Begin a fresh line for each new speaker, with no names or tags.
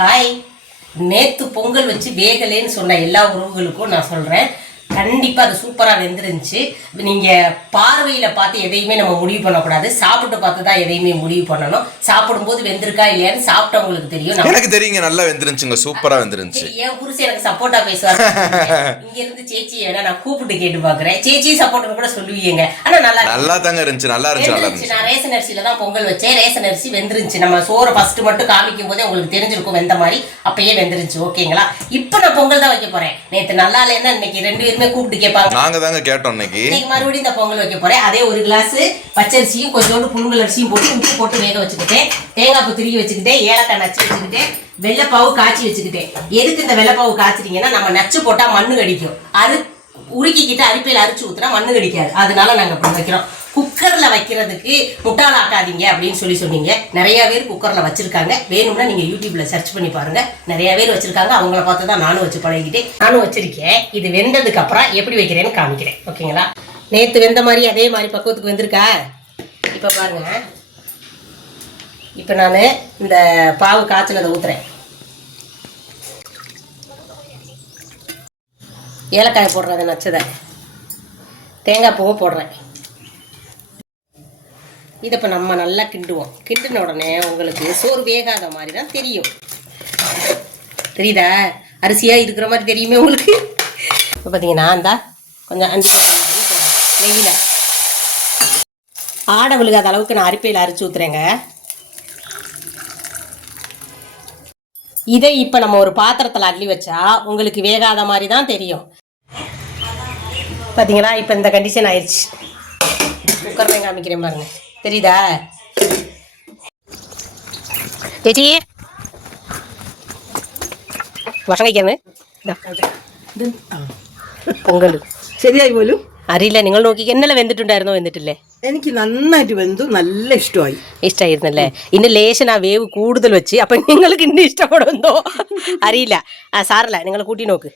Hi நேற்று பொங்கல் வச்சு வேகலைன்னு சொன்ன எல்லா உறவுகளுக்கும் நான் சொல்கிறேன் கண்டிப்பா அது சூப்பரா வெந்துருந்துச்சு. நீங்க பார்வையில பார்த்து எதையுமே நம்ம முடிவு பண்ணக்கூடாது. சாப்பிட்டு பார்த்து தான் எதையுமே முடிவு பண்ணணும். சாப்பிடும்போது வெந்திருக்கா இல்லையான்னு சாப்பிட்டவங்களுக்கு தெரியும்.
எனக்கு தெரியுங்க நல்லா வெந்துருந்துச்சுங்க. சூப்பரா வெந்துருந்துச்சு.
என் புருஷன் எனக்கு சப்போர்ட்டா பேசுவாரு. இங்க இருந்து சேச்சி வேணா நான் கூப்பிட்டு கேட்டு பாக்குறேன் சேச்சி சப்போர்ட்னு கூட சொல்லுவீங்க. ஆனா நல்லா.
நல்லா தாங்க இருந்துச்சு நல்லா இருந்துச்சு நல்லா இருந்துச்சு
நான் ரேஷன் அரிசியில தான் பொங்கல் வச்சேன். ரேஷன் அரிசி வெந்துருச்சு நம்ம சோறை ஃபர்ஸ்ட் மட்டும் காமிக்கும் போதே உங்களுக்கு தெரிஞ்சிருக்கும் வெந்த மாதிரி. அப்பயே வெந்துருச்சு ஓகேங்களா? இப்போ நான் பொங்கல் தான் வைக்க போறேன். நேத்து நல்லா இல்லைன்னா இன்னைக்கு ரெண்டு பேருமே கூப்பிட்டு கேட்பாங்க
நாங்க தாங்க கேட்டோம் இன்னைக்கு.
இன்னைக்கு மறுபடியும் இந்த பொங்கல் வைக்க போறேன். அதே ஒரு கிளாஸ் பச்சரிசியும் கொஞ்சோண்டு புழுங்கல் அரிசியும் போட்டு உப்பு போட்டு வேக வச்சுக்கிட்டேன். தேங்காய் பூ திருகி வச்சுக்கிட்டேன். ஏலக்காய் நச்சு வச்சுக்கிட்டேன். வெள்ளைப்பாவு காய்ச்சி வச்சுக்கிட்டேன். எதுக்கு இந்த வெள்ளைப்பாவு காய்ச்சிட்டீங்கன்னா நம்ம நச்சு போட்டா மண்ணு கடிக்கும். அது உருக்கிக்கிட்டு அரிப்பையில் அரிச்சு ஊத்துனா மண்ணு கடிக்காது. அதனால நாங்க வைக்கிறோம். குக்கரில் வைக்கிறதுக்கு முட்டாளாக்காதீங்க அப்படின்னு சொல்லி சொன்னீங்க. நிறைய பேர் குக்கரில் வச்சிருக்காங்க. வேணும்னா நீங்கள் யூடியூப்பில் சர்ச் பண்ணி பாருங்கள் நிறைய பேர் வச்சிருக்காங்க. அவங்கள பார்த்து தான் நானும் வச்சு பழகிக்கிட்டேன். நானும் வச்சிருக்கேன். இது வெந்ததுக்கு அப்புறம் எப்படி வைக்கிறேன்னு காமிக்கிறேன். ஓகேங்களா நேற்று வெந்த மாதிரி அதே மாதிரி பக்குவத்துக்கு வெந்திருக்கா? இப்போ பாருங்க. இப்போ நான் இந்த பாவு காய்ச்சலதை ஊத்துறேன். ஏலக்காய் போடுறதை நச்சதை தேங்காய் பூவும் போடுறேன். இதை இப்போ நம்ம நல்லா கிண்டுவோம். கிண்டின உடனே உங்களுக்கு சோறு வேகாத மாதிரி தான் தெரியும். தெரியுதா? அரிசியாக இருக்கிற மாதிரி தெரியுமே உங்களுக்கு? இப்போ பார்த்தீங்கன்னா இந்தா கொஞ்சம் அஞ்சு நெய்யில். ஆடை விழுகாத அளவுக்கு நான் அரிப்பையில் அரிச்சு ஊற்றுறேங்க இதை இப்போ நம்ம ஒரு பாத்திரத்தில் அள்ளி வச்சா உங்களுக்கு வேகாத மாதிரி தான் தெரியும். பார்த்தீங்களா இப்போ இந்த கண்டிஷன் ஆயிடுச்சு குக்கர் காமிக்கிறேன் பாருங்கள் தெரியுதா ചേച്ചി ഭക്ഷണം കഴിക്കാന്ന് പൊങ്കൽ
ശരിയായി പോലും
അറിയില്ല നിങ്ങൾ നോക്കി എന്നല്ല വെന്തിട്ടുണ്ടായിരുന്നോ വെന്തിട്ടില്ലേ
എനിക്ക് നന്നായിട്ട് വെന്തു നല്ല ഇഷ്ടമായി
ഇഷ്ടമായിരുന്നല്ലേ ഇന്ന് ലേശൻ ആ വേവ് കൂടുതൽ വെച്ച് അപ്പൊ നിങ്ങൾക്ക് ഇന്ന് ഇഷ്ടപ്പെടുന്നോ അറിയില്ല ആ സാറല്ല നിങ്ങൾ കൂട്ടി നോക്ക്